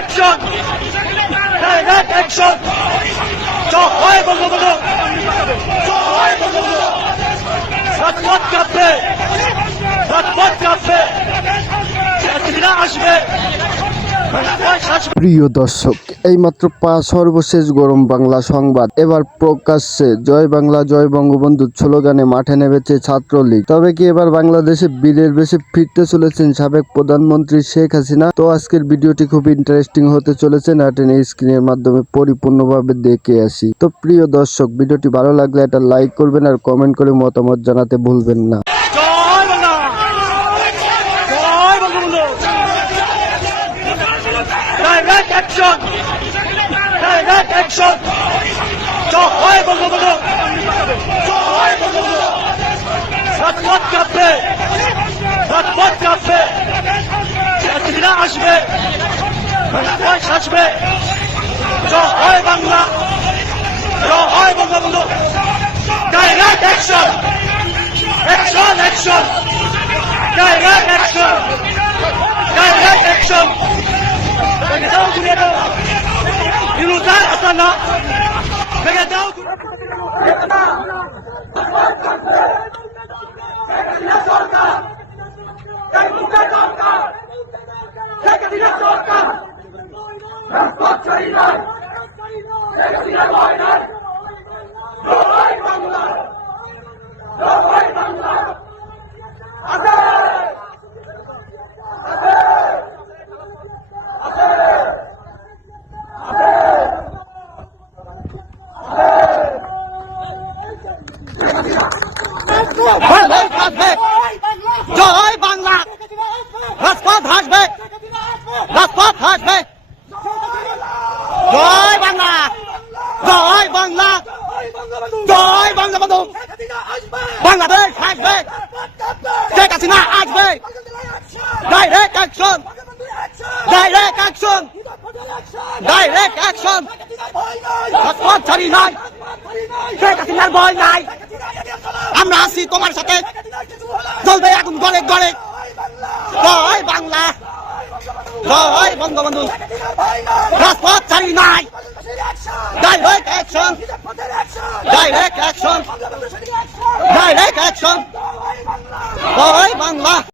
action! Direct action! জয় বঙ্গবন্ধু! জয় বঙ্গবন্ধু! রাজপথ কাঁপবে! রাজপথ কাঁপবে! হাসিনা আসবে! প্রিয় দর্শক, এইমাত্র সর্বশেষ গরম বাংলা সংবাদ। এবার প্রকাশ্যে জয় বাংলা জয় বঙ্গবন্ধু স্লোগানে মাঠে নেমেছে ছাত্রলীগ। তবে কি এবার বাংলাদেশে বীরের বেশে ফিরতে চলেছেন সাবেক প্রধানমন্ত্রী শেখ হাসিনা? তো আজকের ভিডিওটি খুব ইন্টারেস্টিং হতে চলেছে, না টেনে স্ক্রিনের মাধ্যমে পরিপূর্ণভাবে দেখে আসি। তো প্রিয় দর্শক, ভিডিওটি ভালো লাগলে একটা লাইক করবেন আর কমেন্ট করে মতামত জানাতে ভুলবেন না। Direct action! Direct action! জয় বঙ্গবন্ধু! জয় বঙ্গবন্ধু! রাজপথ কাঁপবে! রাজপথ কাঁপবে! হাসিনা আসবে! আসবে! জয় বাংলা! জয় Bangabandhu! Direct action! Action! Action! Direct action! Direct action! Begadao Guriado! Inuzar Asana! Begadao জয় বাংলা! রাজপথ হাসবে! রাজপথ হাসবে! জয় বাংলা! জয় বাংলা! জয় বঙ্গবন্ধু! বাংলাদেশ হাসবে! শেখ হাসিনা আসবে! Direct action! Direct action! Direct action! রাজপথ ছাড়ি নাই! শেখ হাসিনার ভয় নাই! আমরা আছি তোমার সাথে, চলবে এখন গড়ে গড়ে। জয় বাংলা! জয় বঙ্গবন্ধু! রাজপথ ছাড়ি নাই! Direct action! Direct action! Direct action! জয় বাংলা!